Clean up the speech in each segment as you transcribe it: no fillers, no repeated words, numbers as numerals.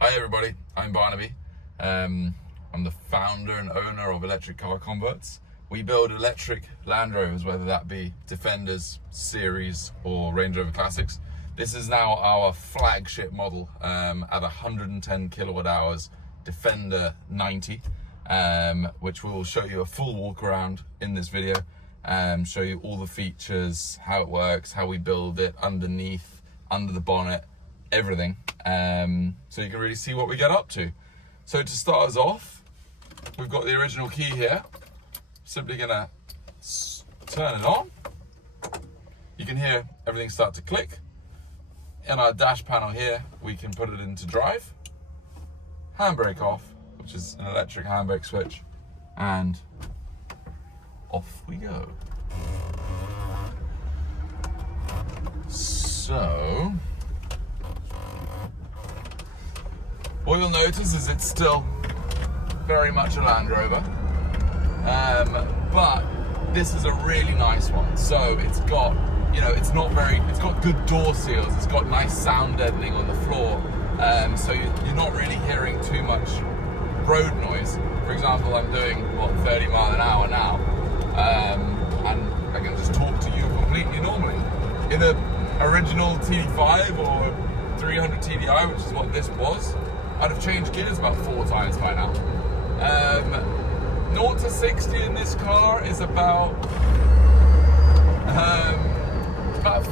Hi everybody, I'm Barnaby. I'm the founder and owner of Electric Car Converts. We build electric Land Rovers, whether that be Defenders, Series or Range Rover Classics. This is now our flagship model at 110 kilowatt hours Defender 90, which we will show you a full walk around in this video, show you all the features, how it works, how we build it underneath, under the bonnet, everything, so you can really see what we get up to. So to start us off, we've got the original key here. Simply gonna turn it on. You can hear everything start to click. In our dash panel here, we can put it into drive. Handbrake off, which is an electric handbrake switch, and off we go. So what you'll notice is it's still very much a Land Rover, but this is a really nice one. So it's got, it's got good door seals, it's got nice sound deadening on the floor, so you're not really hearing too much road noise. For example, I'm doing 30 miles an hour now, and I can just talk to you completely normally. In the original TD5 or 300 TDI, which is what this was, I'd have changed gears about 4 times by now. 0 to 60 in this car is about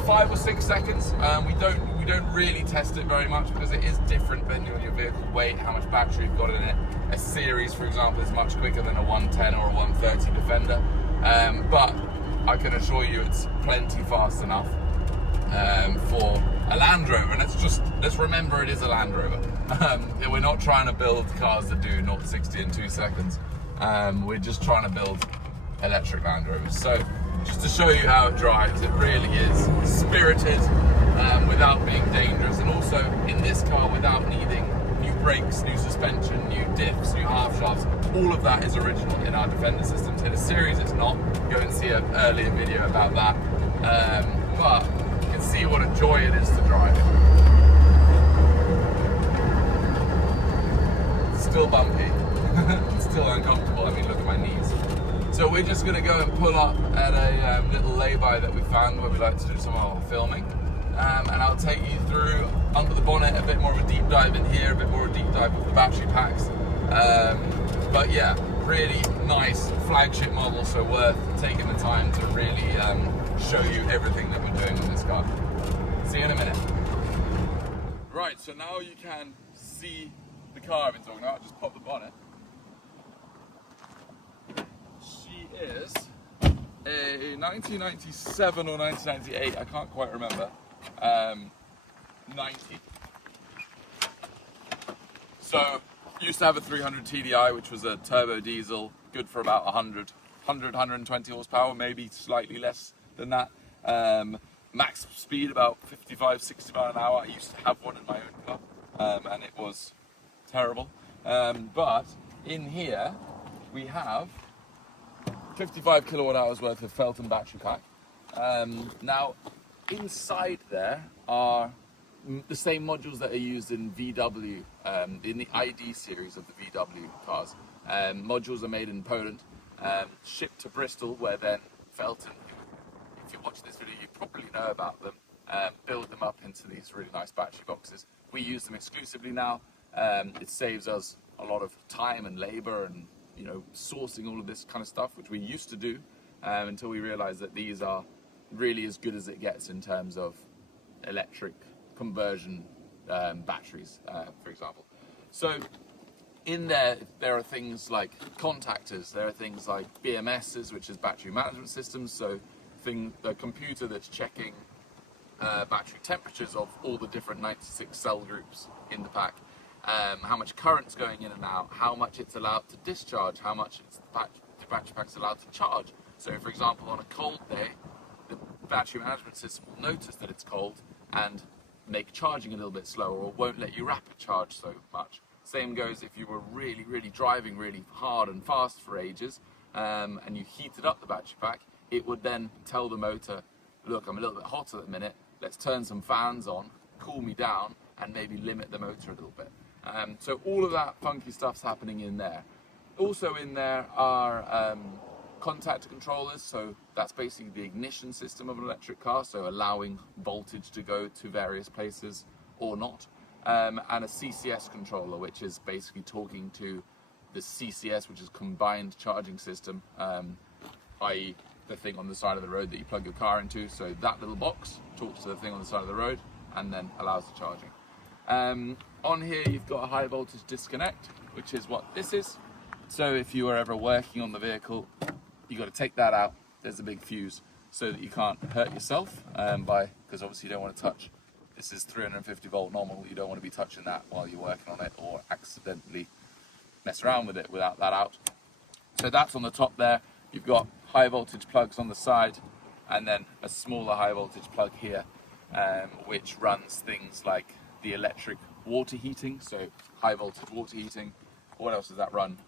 5 or 6 seconds. We don't really test it very much because it is different depending on your vehicle weight, how much battery you've got in it. A Series, for example, is much quicker than a 110 or a 130 Defender, but I can assure you it's plenty fast enough for a Land Rover. And let's remember it is a Land Rover. We're not trying to build cars that do 0 to 60 in 2 seconds. We're just trying to build electric Land Rovers. So just to show you how it drives, it really is spirited, without being dangerous, and also in this car without needing new brakes, new suspension, new diffs, new half shafts. All of that is original in our Defender systems. In a Series it's not. Go and see an earlier video about that. But you can see what a joy it is to drive. It's still bumpy. It's still uncomfortable. I mean, look at my knees. So we're just going to go and pull up at a little lay-by that we found where we like to do some of our filming. And I'll take you through under the bonnet, a bit more of a deep dive in here, a bit more of a deep dive with the battery packs. But yeah, really nice flagship model, so worth taking the time to really show you everything that we're doing in this car. See you in a minute. Right, so now you can see the car I've been talking about. Just pop the bonnet. She is a 1997 or 1998, I can't quite remember, 90. So, used to have a 300 TDI, which was a turbo diesel, good for about 120 horsepower, maybe slightly less than that. Max speed about 55, 60 miles an hour. I used to have one in my own car, and it was terrible. But in here, we have 55 kilowatt hours worth of Felton battery pack. Now, inside there are the same modules that are used in VW, in the ID series of the VW cars. Modules are made in Poland, shipped to Bristol, where then Felton, if you watch this video, you probably know about them, build them up into these really nice battery boxes. We use them exclusively now. It saves us a lot of time and labor and sourcing all of this kind of stuff, which we used to do until we realized that these are really as good as it gets in terms of electric conversion batteries, for example. So in there are things like contactors, there are things like BMSs, which is battery management systems, so the computer that's checking battery temperatures of all the different 96 cell groups in the pack. How much current's going in and out, how much it's allowed to discharge, how much the battery pack's allowed to charge. So for example, on a cold day, the battery management system will notice that it's cold and make charging a little bit slower, or won't let you rapid charge so much. Same goes if you were really driving really hard and fast for ages, and you heated up the battery pack, it would then tell the motor, look, I'm a little bit hot at the minute, let's turn some fans on, cool me down, and maybe limit the motor a little bit. So all of that funky stuff's happening in there. Also in there are contact controllers, so that's basically the ignition system of an electric car, so allowing voltage to go to various places or not. And a CCS controller, which is basically talking to the CCS, which is combined charging system, i.e. the thing on the side of the road that you plug your car into. So that little box talks to the thing on the side of the road and then allows the charging. On here you've got a high voltage disconnect, which is what this is. So if you are ever working on the vehicle, you got to take that out. There's a big fuse so that you can't hurt yourself because obviously you don't want to touch. This is 350 volt normal. You don't want to be touching that while you're working on it or accidentally mess around with it without that out. So that's on the top there. You've got high voltage plugs on the side and then a smaller high voltage plug here, which runs things like the electric water heating, so high voltage water heating. What else does that run?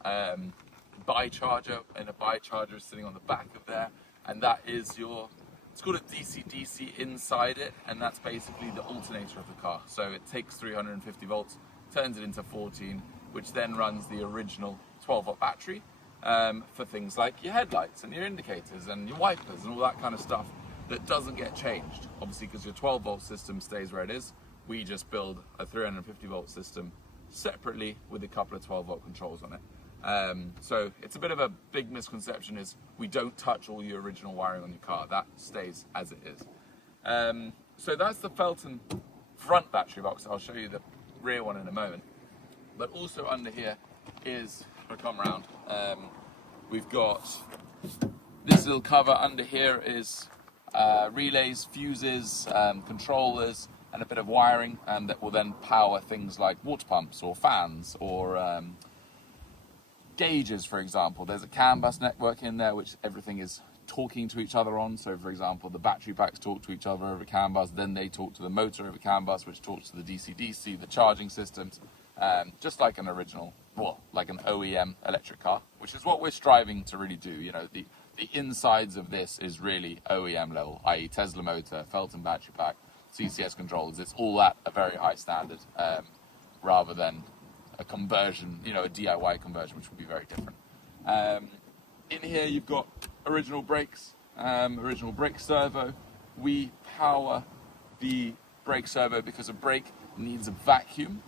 Bi-charger, and a bi-charger is sitting on the back of there, and that is it's called a DC-DC inside it, and that's basically the alternator of the car. So it takes 350 volts, turns it into 14, which then runs the original 12 volt battery for things like your headlights and your indicators and your wipers and all that kind of stuff that doesn't get changed. Obviously, because your 12 volt system stays where it is, we just build a 350 volt system separately with a couple of 12 volt controls on it. So it's a bit of a big misconception is we don't touch all your original wiring on your car. That stays as it is. So that's the Felton front battery box. I'll show you the rear one in a moment. But also under here is, if I come around, we've got this little cover. Under here is relays, fuses, controllers, and a bit of wiring, and that will then power things like water pumps or fans or gauges, for example. There's a CAN bus network in there which everything is talking to each other on. So for example, the battery packs talk to each other over CAN bus, then they talk to the motor over CAN bus, which talks to the DC-DC, the charging systems, just like an original, well, like an OEM electric car, which is what we're striving to really do. You know, the insides of this is really OEM level, i.e. Tesla motor, Felton battery pack, CCS controls. It's all at a very high standard, rather than a conversion, you know, a DIY conversion, which would be very different. In here you've got original brakes, original brake servo. We power the brake servo because a brake needs a vacuum,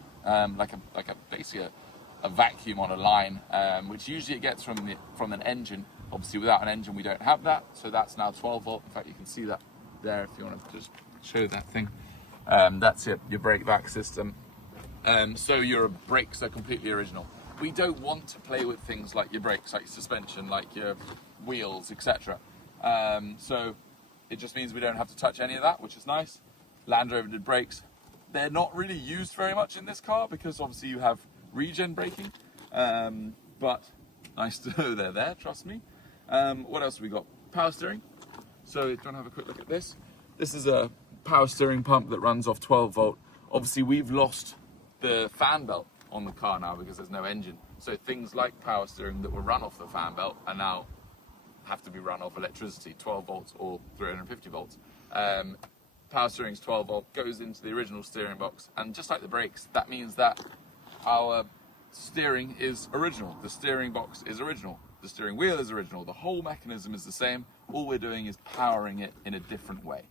basically a vacuum on a line, which usually it gets from an engine. Obviously, without an engine, we don't have that. So that's now 12 volt. In fact, you can see that there if you want to just show that thing. That's your brake vac system. So your brakes are completely original. We don't want to play with things like your brakes, like your suspension, like your wheels, etc. So it just means we don't have to touch any of that, which is nice. Land Rover did brakes. They're not really used very much in this car because obviously you have regen braking, but nice to know they're there, trust me. What else have we got? Power steering. So if you want to have a quick look at this. This is a power steering pump that runs off 12 volt. Obviously we've lost the fan belt on the car now because there's no engine. So things like power steering that will run off the fan belt are now have to be run off electricity, 12 volts or 350 volts. Power steering's 12 volt, goes into the original steering box, and just like the brakes, that means that our steering is original. The steering box is original. The steering wheel is original. The whole mechanism is the same. All we're doing is powering it in a different way.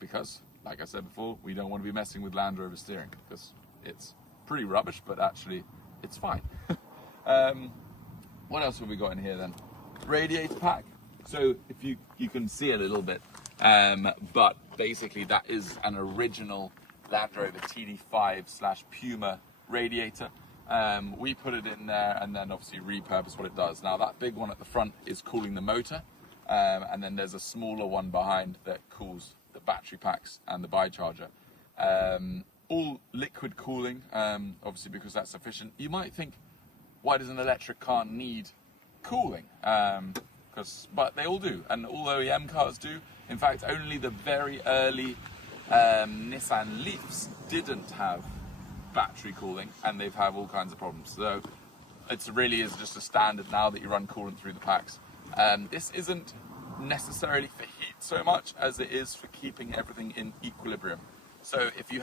Because, like I said before, we don't want to be messing with Land Rover steering because it's pretty rubbish, but actually it's fine. What else have we got in here then? Radiator pack. So if you can see a little bit, but basically that is an original Land Rover TD5/Puma radiator. We put it in there and then obviously repurpose what it does. Now that big one at the front is cooling the motor, and then there's a smaller one behind that cools the battery packs and the bi-charger. All liquid cooling, obviously because that's sufficient. You might think, why does an electric car need cooling? But they all do, and all OEM cars do. In fact, only the very early Nissan Leafs didn't have battery cooling, and they've had all kinds of problems. So it really is just a standard now that you run coolant through the packs. This isn't necessarily for heat so much as it is for keeping everything in equilibrium. So if you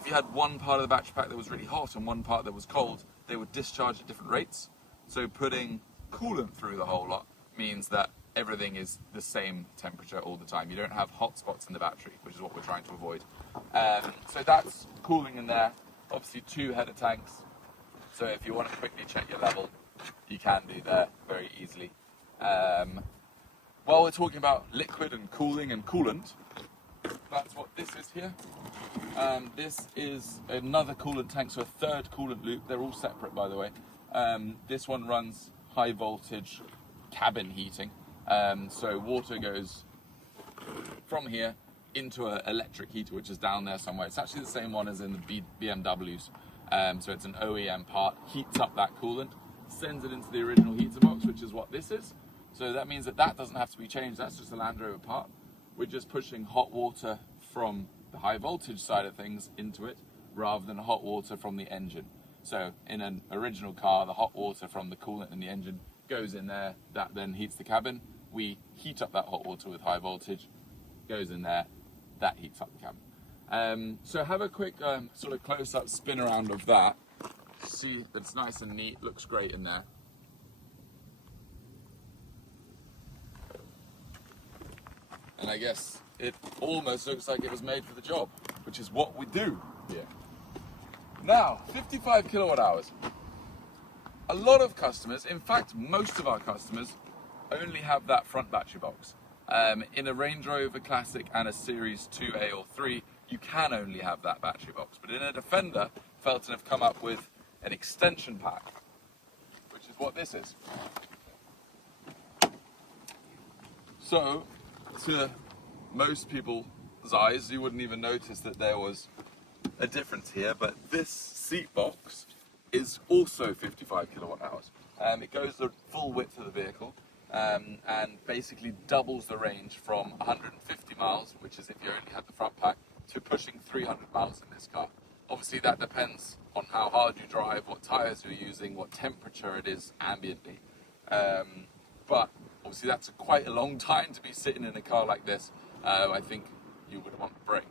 if you had one part of the battery pack that was really hot and one part that was cold, they would discharge at different rates. So putting coolant through the whole lot means that everything is the same temperature all the time. You don't have hot spots in the battery, which is what we're trying to avoid. So that's cooling in there. Obviously 2 header tanks. So if you want to quickly check your level, you can do there very easily. While we're talking about liquid and cooling and coolant, that's what this is here. This is another coolant tank, so a third coolant loop. They're all separate, by the way. This one runs high voltage cabin heating. So water goes from here into an electric heater, which is down there somewhere. It's actually the same one as in the BMWs. So it's an OEM part, heats up that coolant, sends it into the original heater box, which is what this is. So that means that doesn't have to be changed. That's just a Land Rover part. We're just pushing hot water from the high voltage side of things into it, rather than hot water from the engine. So in an original car, the hot water from the coolant in the engine goes in there, that then heats the cabin. We heat up that hot water with high voltage, goes in there, that heats up the cabin. So have a quick sort of close-up spin around of that. See that it's nice and neat, looks great in there. And I guess it almost looks like it was made for the job, which is what we do here. Now, 55 kilowatt hours. A lot of customers, in fact, most of our customers, only have that front battery box. In a Range Rover Classic and a Series 2A or 3, you can only have that battery box. But in a Defender, Felton have come up with an extension pack, which is what this is. So, to most people's eyes, you wouldn't even notice that there was a difference here, but this seat box is also 55 kilowatt hours. It goes the full width of the vehicle and basically doubles the range from 150 miles, which is if you only had the front pack, to pushing 300 miles in this car. Obviously that depends on how hard you drive, what tyres you're using, what temperature it is ambiently. But obviously that's quite a long time to be sitting in a car like this. I think you would want a break.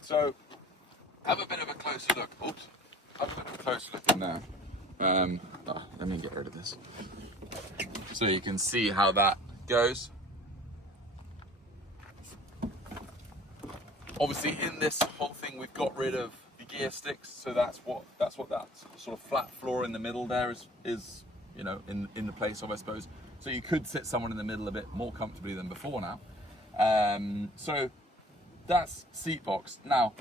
So have a bit of a closer look. Oops. Have a bit of a closer look in there. Let me get rid of this. So you can see how that goes. Obviously in this whole thing we've got rid of the gear sticks, so that's what that sort of flat floor in the middle there is you know, in the place of, I suppose. So you could sit someone in the middle a bit more comfortably than before now. So that's seat box. Now,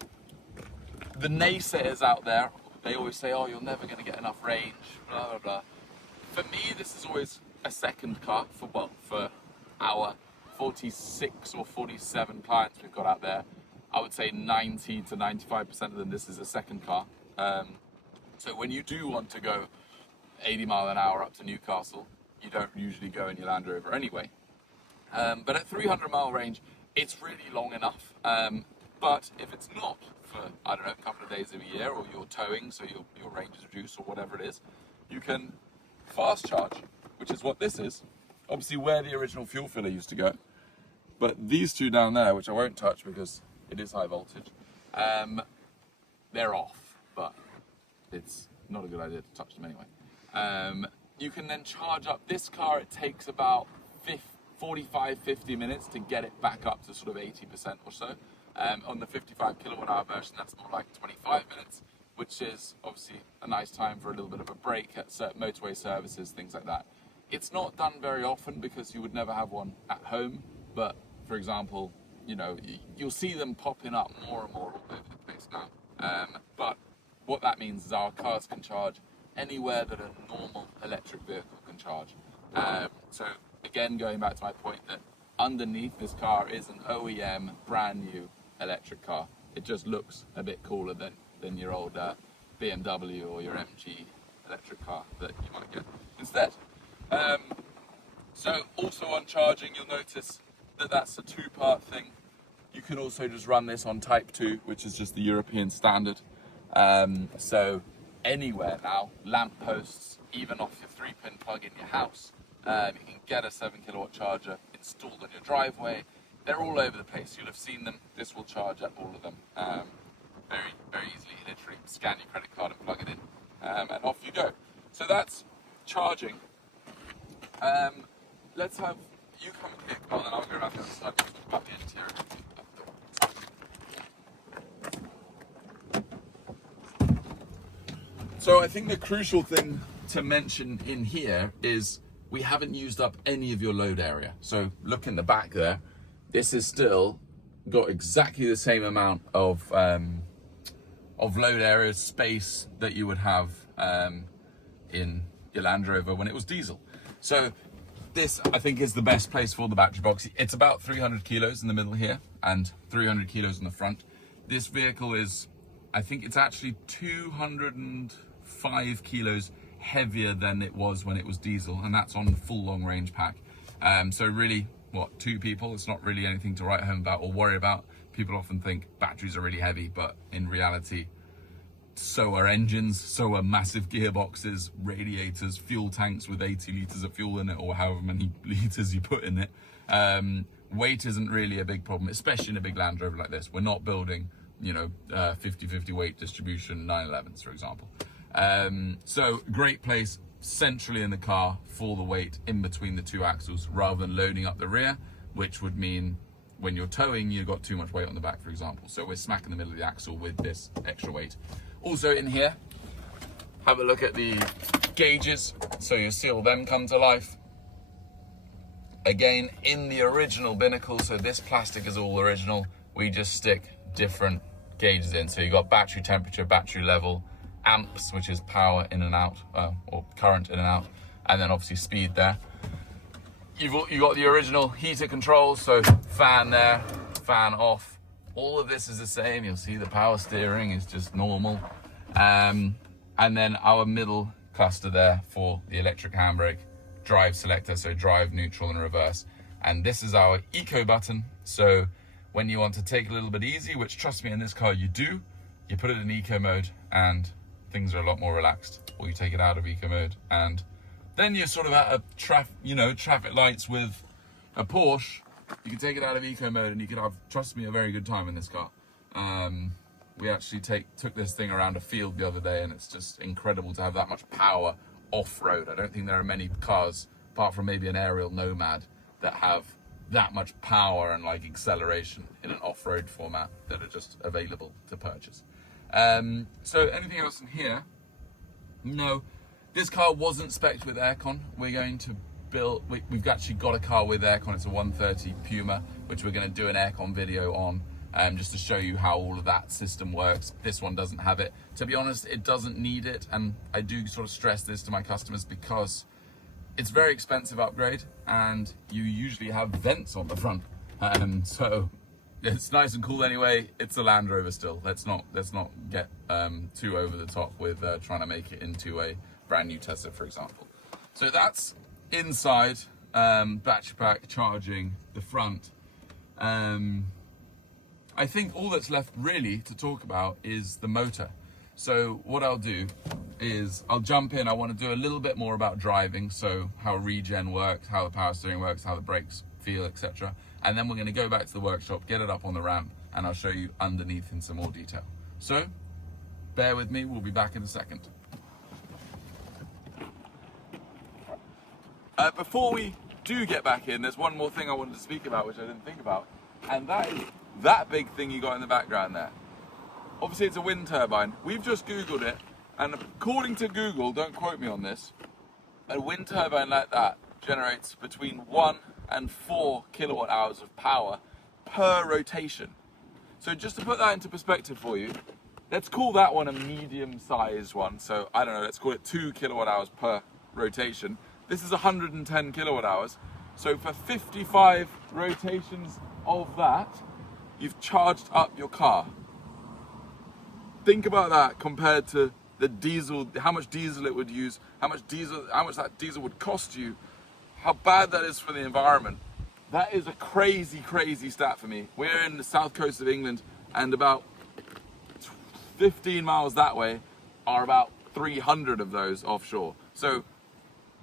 the naysayers out there, they always say, oh, you're never going to get enough range, blah, blah, blah. For me, this is always a second car for our 46 or 47 clients we've got out there. I would say 90 to 95% of them, this is a second car. So when you do want to go 80 mile an hour up to Newcastle, you don't usually go in your Land Rover anyway. But at 300 mile range, it's really long enough. But if it's not for, I don't know, a couple of days of a year, or you're towing, so your range is reduced or whatever it is, you can fast charge, which is what this is. Obviously where the original fuel filler used to go. But these two down there, which I won't touch because it is high voltage, they're off, but it's not a good idea to touch them anyway. You can then charge up this car. It takes about 45-50 minutes to get it back up to sort of 80% or so. On the 55 kilowatt hour version, that's more like 25 minutes, which is obviously a nice time for a little bit of a break at certain motorway services, things like that. It's not done very often because you would never have one at home, but for example, you know, you'll see them popping up more and more all over the place now. But what that means is our cars can charge anywhere that a normal electric vehicle can charge. So again, going back to my point that underneath this car is an OEM brand new electric car. It just looks a bit cooler than your old BMW or your MG electric car that you might get instead. So also on charging, you'll notice that that's a two-part thing. You can also just run this on Type 2, which is just the European standard. So anywhere now, lampposts, even off your 3-pin plug in your house, you can get a 7 kilowatt charger installed on your driveway. They're all over the place. You'll have seen them. This will charge at all of them. very, very easily. You literally scan your credit card and plug it in, and off you go. So that's charging. Let's have you come here, Carl, and I'll go around the other side to talk about the interior. So I think the crucial thing to mention in here is we haven't used up any of your load area. So look in the back there, this is still got exactly the same amount of load area space that you would have in your Land Rover when it was diesel. So this, I think, is the best place for the battery box. It's about 300 kilos in the middle here and 300 kilos in the front. This vehicle is, I think it's actually 205 kilos heavier than it was when it was diesel, and that's on the full long range pack. So really, what, 2 people, it's not really anything to write home about or worry about. People often think batteries are really heavy, but in reality, so are engines, so are massive gearboxes, radiators, fuel tanks with 80 litres of fuel in it, or however many litres you put in it. Weight isn't really a big problem, especially in a big Land Rover like this. We're not building, 50-50 weight distribution 911s, for example. So great place centrally in the car for the weight in between the 2 axles, rather than loading up the rear, which would mean when you're towing, you've got too much weight on the back, for example. So we're smack in the middle of the axle with this extra weight. Also in here, have a look at the gauges. So you see all them come to life. Again, in the original binnacle, so this plastic is all original. We just stick different gauges in. So you've got battery temperature, battery level, amps, which is power in and out, or current in and out, and then obviously speed there. You've got the original heater controls, so fan there, fan off. All of this is the same. You'll see the power steering is just normal. And then our middle cluster there for the electric handbrake, drive selector, so drive, neutral, and reverse. And this is our eco button. So when you want to take a little bit easy, which trust me, in this car you do, you put it in eco mode and things are a lot more relaxed. Or you take it out of eco mode and then you're sort of at a traffic lights with a Porsche. You can take it out of eco mode and you can have, trust me, a very good time in this car. We actually took this thing around a field the other day, and it's just incredible to have that much power off-road. I don't think there are many cars, apart from maybe an aerial Nomad, that have that much power and like acceleration in an off-road format that are just available to purchase. So anything else in here? No. This car wasn't spec'd with aircon. We're going to build, we've actually got a car with aircon. It's a 130 Puma, which we're going to do an aircon video on, just to show you how all of that system works. This one doesn't have it. To be honest, it doesn't need it, and I do sort of stress this to my customers because it's a very expensive upgrade, and you usually have vents on the front. So it's nice and cool anyway. It's a Land Rover still. Let's not get too over the top with trying to make it into a brand new Tesla, for example. So that's inside, battery pack, charging, the front. I think all that's left really to talk about is the motor. So what I'll do is I'll jump in. I want to do a little bit more about driving, so how regen works, how the power steering works, how the brakes feel, etc. And then we're going to go back to the workshop, get it up on the ramp, and I'll show you underneath in some more detail. So bear with me, we'll be back in a second. Before we do get back in, there's one more thing I wanted to speak about, which I didn't think about, and that is that big thing you got in the background there. Obviously it's a wind turbine. We've just Googled it, and according to Google, don't quote me on this, a wind turbine like that generates between 1 and 4 kilowatt hours of power per rotation. So just to put that into perspective for you, let's call that one a medium-sized one. So I don't know, let's call it 2 kilowatt hours per rotation. This is 110 kilowatt hours. So for 55 rotations of that, you've charged up your car. Think about that compared to the diesel, how much diesel it would use, how much that diesel would cost you, how bad that is for the environment. That is a crazy, crazy stat for me. We're in the south coast of England, and about 15 miles that way are about 300 of those offshore. So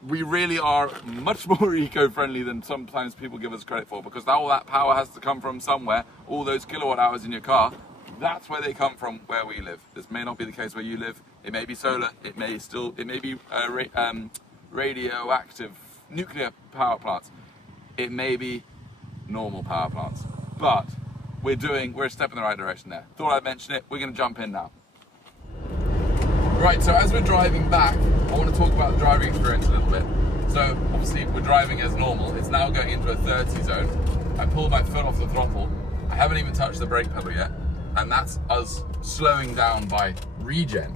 we really are much more eco-friendly than sometimes people give us credit for, because all that power has to come from somewhere. All those kilowatt hours in your car, that's where they come from where we live. This may not be the case where you live. It may be solar, it may be radioactive nuclear power plants. It may be normal power plants. But we're a step in the right direction there. Thought I'd mention it. We're going to jump in now. Right, so as we're driving back, I want to talk about the driving experience a little bit. So obviously we're driving as normal. It's now going into a 30 zone. I pulled my foot off the throttle. I haven't even touched the brake pedal yet. And that's us slowing down by regen.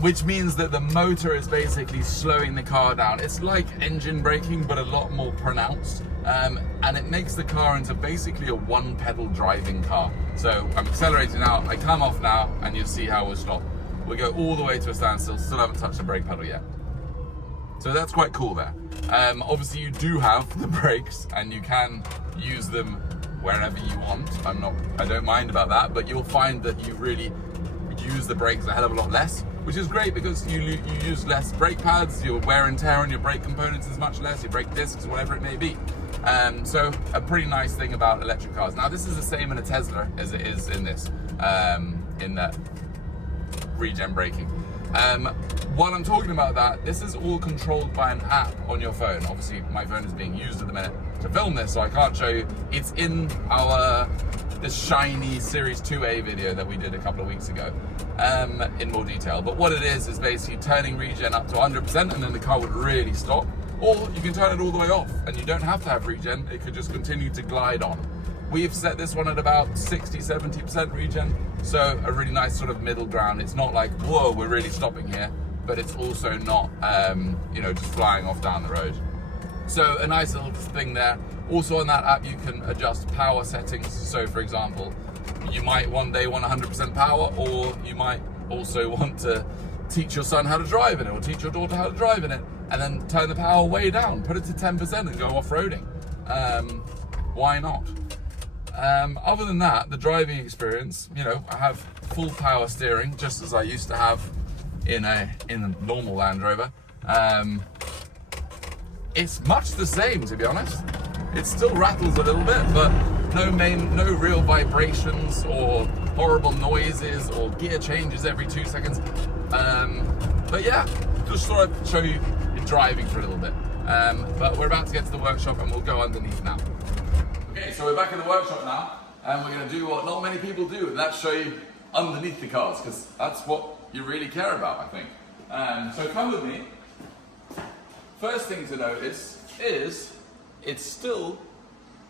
Which means that the motor is basically slowing the car down. It's like engine braking, but a lot more pronounced. And it makes the car into basically a one-pedal driving car. So I'm accelerating now, I come off now, and you'll see how we'll stop. We go all the way to a standstill, still haven't touched the brake pedal yet. So that's quite cool there. Obviously you do have the brakes, and you can use them wherever you want. I don't mind about that, but you'll find that you really use the brakes a hell of a lot less, which is great because you use less brake pads, your wear and tear on your brake components is much less, your brake discs, whatever it may be. So a pretty nice thing about electric cars. Now this is the same in a Tesla as it is in this, in that regen braking. While I'm talking about that, this is all controlled by an app on your phone. Obviously my phone is being used at the minute to film this, so I can't show you. It's in this shiny Series 2A video that we did a couple of weeks ago in more detail. But what it is basically turning regen up to 100%, and then the car would really stop. Or you can turn it all the way off and you don't have to have regen, it could just continue to glide on. We've set this one at about 60-70% regen, so a really nice sort of middle ground. It's not like, whoa, we're really stopping here, but it's also not, just flying off down the road. So a nice little thing there. Also on that app you can adjust power settings. So for example, you might one day want 100% power, or you might also want to teach your son how to drive in it, or teach your daughter how to drive in it, and then turn the power way down, put it to 10% and go off-roading. Why not? Other than that, the driving experience, I have full power steering, just as I used to have in a normal Land Rover. It's much the same, to be honest. It still rattles a little bit, but no real vibrations or horrible noises or gear changes every 2 seconds. But yeah, just thought I'd show you it driving for a little bit. But we're about to get to the workshop and we'll go underneath now. Okay, so we're back in the workshop now, and we're going to do what not many people do, and that's show you underneath the cars, because that's what you really care about, I think. So come with me. First thing to notice is it's still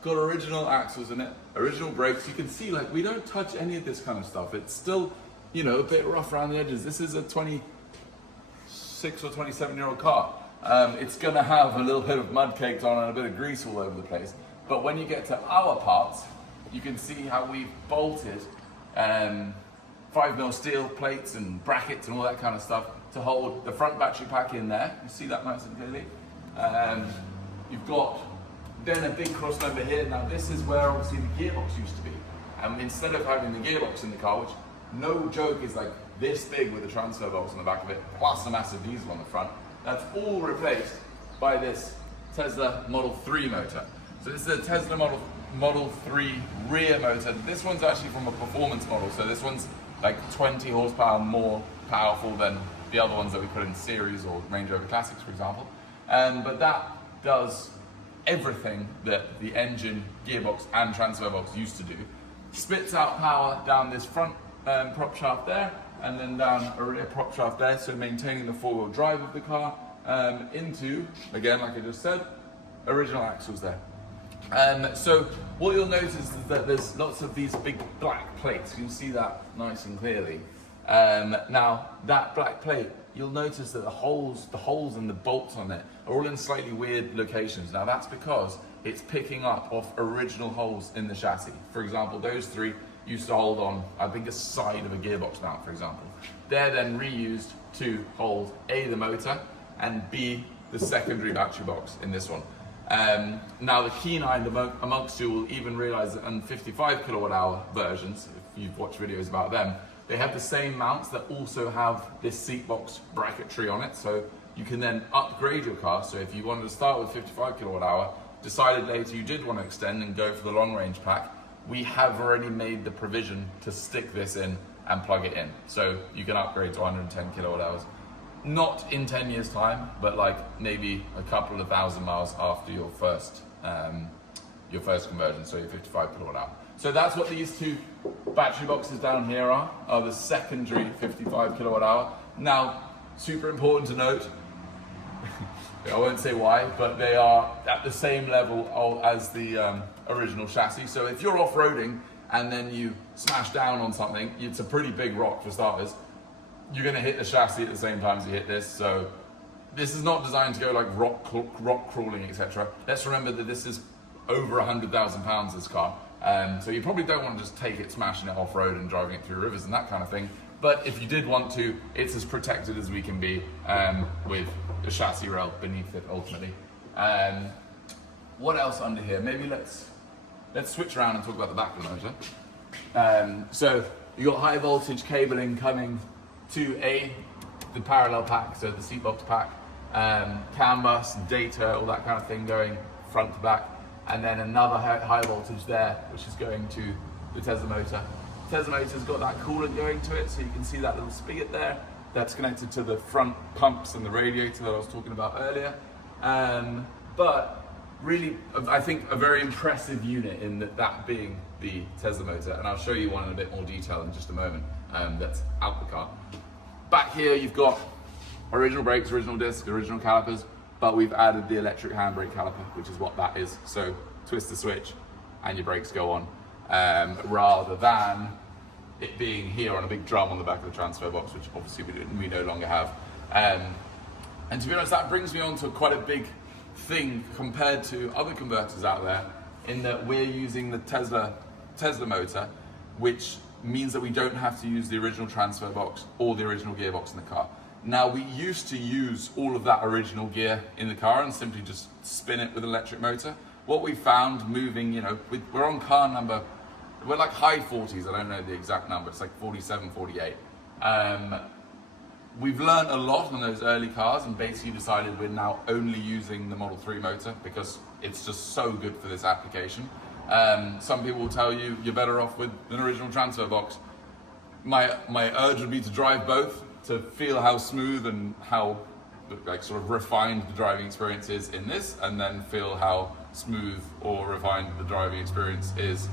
got original axles in it, original brakes. You can see, we don't touch any of this kind of stuff. It's still, a bit rough around the edges. This is a 26 or 27-year-old car. It's gonna have a little bit of mud caked on and a bit of grease all over the place. But when you get to our parts, you can see how we've bolted 5mm steel plates and brackets and all that kind of stuff to hold the front battery pack in there. You see that nice and clearly. You've got then a big crossmember here. Now this is where obviously the gearbox used to be. And instead of having the gearbox in the car, which no joke is like this big with a transfer box on the back of it, plus a massive diesel on the front, that's all replaced by this Tesla Model 3 motor. So this is a Tesla Model 3 rear motor. This one's actually from a performance model, so this one's like 20 horsepower more powerful than the other ones that we put in series or Range Rover Classics, for example. But that does everything that the engine, gearbox and transfer box used to do. Spits out power down this front prop shaft there, and then down a rear prop shaft there, so maintaining the four-wheel drive of the car, into, again, like I just said, original axles there. So what you'll notice is that there's lots of these big black plates. You can see that nice and clearly. Now, that black plate, you'll notice that the holes and the bolts on it are all in slightly weird locations. Now, that's because it's picking up off original holes in the chassis. For example, those three used to hold on, I think, a side of a gearbox mount, for example. They're then reused to hold A, the motor, and B, the secondary battery box in this one. Now the keen-eyed amongst you will even realize that on 55 kilowatt hour versions, if you've watched videos about them, they have the same mounts that also have this seat box bracketry on it, so you can then upgrade your car. So if you wanted to start with 55 kilowatt hour, decided later you did want to extend and go for the long range pack, we have already made the provision to stick this in and plug it in. So you can upgrade to 110 kilowatt hours. Not in 10 years time, but like maybe a couple of thousand miles after your first conversion, so your 55 kilowatt hour. So that's what these two battery boxes down here are the secondary 55 kilowatt hour. Now, super important to note, I won't say why, but they are at the same level as the original chassis. So if you're off-roading and then you smash down on something, it's a pretty big rock for starters, you're going to hit the chassis at the same time as you hit this. So this is not designed to go like rock crawling, etc. Let's remember that this is over 100,000 pounds, this car. So you probably don't want to just take it, smashing it off-road and driving it through rivers and that kind of thing. But if you did want to, it's as protected as we can be with the chassis rail beneath it ultimately. What else under here? Maybe let's switch around and talk about the back of the motor. So you got high voltage cabling coming to the parallel pack, so the seat box pack, CAN bus, data, all that kind of thing going front to back, and then another high voltage there, which is going to the Tesla motor. Tesla motor's got that coolant going to it, so you can see that little spigot there. That's connected to the front pumps and the radiator that I was talking about earlier. But really, I think a very impressive unit in that being the Tesla motor, and I'll show you one in a bit more detail in just a moment, that's out the car. Back here you've got original brakes, original discs, original calipers, but we've added the electric handbrake caliper, which is what that is. So twist the switch and your brakes go on, rather than it being here on a big drum on the back of the transfer box, which obviously we no longer have. And to be honest, that brings me on to quite a big thing compared to other converters out there, in that we're using the Tesla motor, which means that we don't have to use the original transfer box or the original gearbox in the car. Now, we used to use all of that original gear in the car and simply just spin it with an electric motor. What we found moving, we're on car number, we're like high 40s, I don't know the exact number, it's like 47, 48. We've learned a lot on those early cars and basically decided we're now only using the Model 3 motor because it's just so good for this application. Some people will tell you you're better off with an original transfer box. My urge would be to drive both, to feel how smooth and how sort of refined the driving experience is in this, and then feel how smooth or refined the driving experience is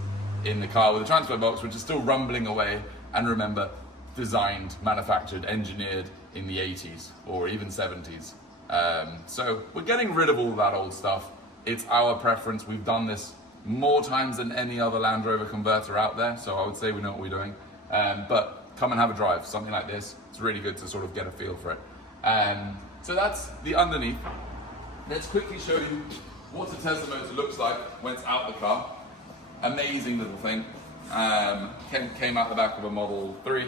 in the car with a transfer box, which is still rumbling away, and remember, designed, manufactured, engineered in the 80s or even 70s. So we're getting rid of all that old stuff. It's our preference. We've done this more times than any other Land Rover converter out there, so I would say we know what we're doing. But come and have a drive, something like this. It's really good to sort of get a feel for it. So that's the underneath. Let's quickly show you what a Tesla motor looks like when it's out the car. Amazing little thing. Came out the back of a Model 3.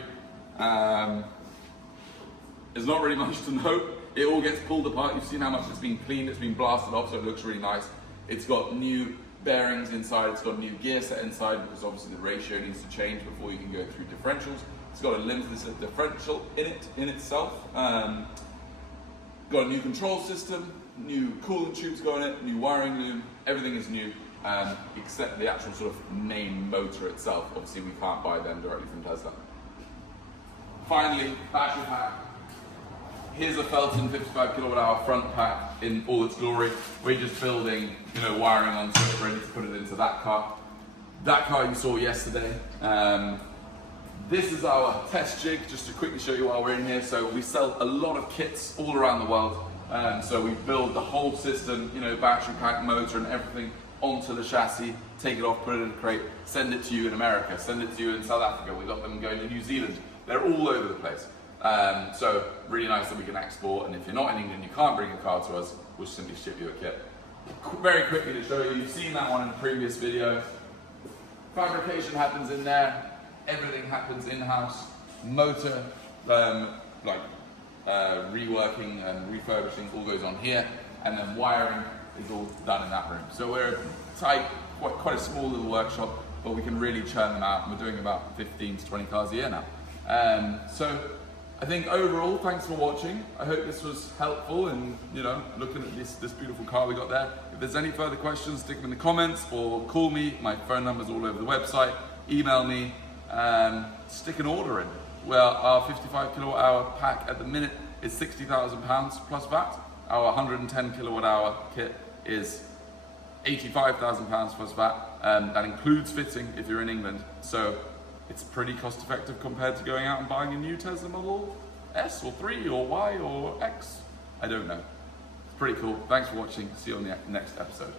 There's not really much to know. It all gets pulled apart. You've seen how much it's been cleaned, it's been blasted off, so it looks really nice. It's got new bearings inside, it's got a new gear set inside, because obviously the ratio needs to change before you can go through differentials. It's got a limitless differential in itself. Got a new control system, new coolant tubes go in it, new wiring loom, everything is new, except the actual sort of main motor itself. Obviously we can't buy them directly from Tesla. Finally, battery pack. Here's a Felton 55 kilowatt hour front pack in all its glory. We're just building, wiring onto it, ready to put it into that car. That car you saw yesterday. This is our test jig, just to quickly show you while we're in here. So we sell a lot of kits all around the world. So we build the whole system, battery pack, motor and everything onto the chassis, take it off, put it in a crate, send it to you in America, send it to you in South Africa. We've got them going to New Zealand. They're all over the place. So really nice that we can export, and if you're not in England, you can't bring a car to us, we'll simply ship you a kit. Very quickly to show you, you've seen that one in the previous video. Fabrication happens in there, everything happens in-house. Motor, reworking and refurbishing all goes on here, and then wiring is all done in that room. So we're tight, quite a small little workshop, but we can really churn them out. We're doing about 15 to 20 cars a year now. So I think overall, thanks for watching. I hope this was helpful in, looking at this beautiful car we got there. If there's any further questions, stick them in the comments or call me. My phone number's all over the website. Email me, stick an order in. Well, our 55 kilowatt hour pack at the minute is £60,000 plus VAT. Our 110 kilowatt hour kit is £85,000 plus VAT. That includes fitting if you're in England. So it's pretty cost effective compared to going out and buying a new Tesla Model S or 3 or Y or X. I don't know. It's pretty cool. Thanks for watching. See you on the next episode.